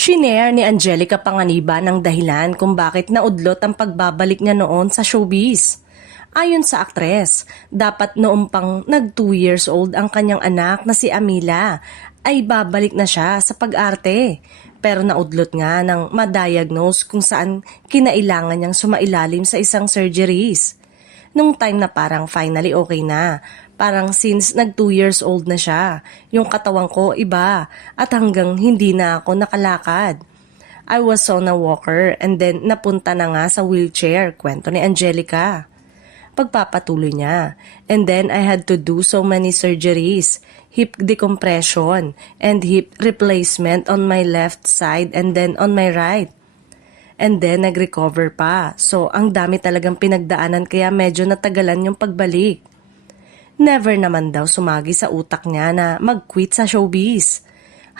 Shinare ni Angelica Panganiban ang dahilan kung bakit naudlot ang pagbabalik niya noon sa showbiz. Ayon sa aktres, dapat noong pang nag 2 years old ang kanyang anak na si Amila ay babalik na siya sa pag-arte. Pero naudlot nga nang ma-diagnose kung saan kinailangan niyang sumailalim sa isang surgeries. Nung time na parang finally okay na, parang since nag 2 years old na siya, yung katawan ko iba at hanggang hindi na ako nakalakad. I was on a walker and then napunta na nga sa wheelchair, kwento ni Angelica. Pagpapatuloy niya. And then I had to do so many surgeries, hip decompression and hip replacement on my left side and then on my right. And then nag-recover pa. So ang dami talagang pinagdaanan kaya medyo natagalan yung pagbalik. Never naman daw sumagi sa utak niya na mag-quit sa showbiz.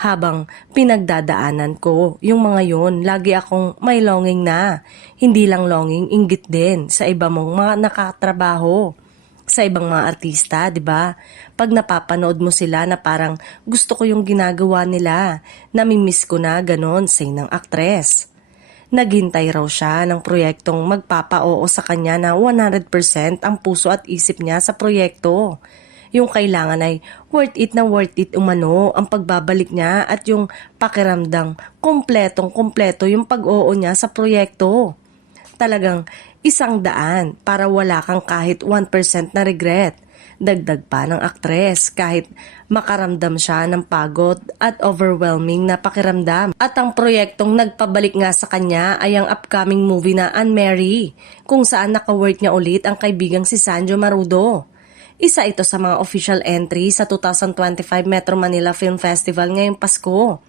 Habang pinagdadaanan ko yung mga yon, lagi akong may longing na. Hindi lang longing, inggit din sa iba mong mga nakatrabaho. Sa ibang mga artista, di ba? Pag napapanood mo sila na parang gusto ko yung ginagawa nila, namimiss ko na ganon, say ng aktres. Naghintay raw siya ng proyektong magpapa-oo sa kanya na 100% ang puso at isip niya sa proyekto. Yung kailangan ay worth it na worth it umano ang pagbabalik niya at yung pakiramdang kompletong-kompleto yung pag-oo niya sa proyekto. Talagang 100 para wala kang kahit 1% na regret. Dagdag pa ng aktres kahit makaramdam siya ng pagod at overwhelming na pakiramdam. At ang proyektong nagpabalik nga sa kanya ay ang upcoming movie na Unmarry, kung saan naka-work niya ulit ang kaibigang si Sanjo Marudo. Isa ito sa mga official entry sa 2025 Metro Manila Film Festival ngayong Pasko.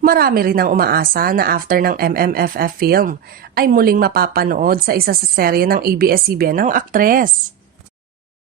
Marami rin ang umaasa na after ng MMFF film ay muling mapapanood sa isa sa serye ng ABS-CBN ng aktres.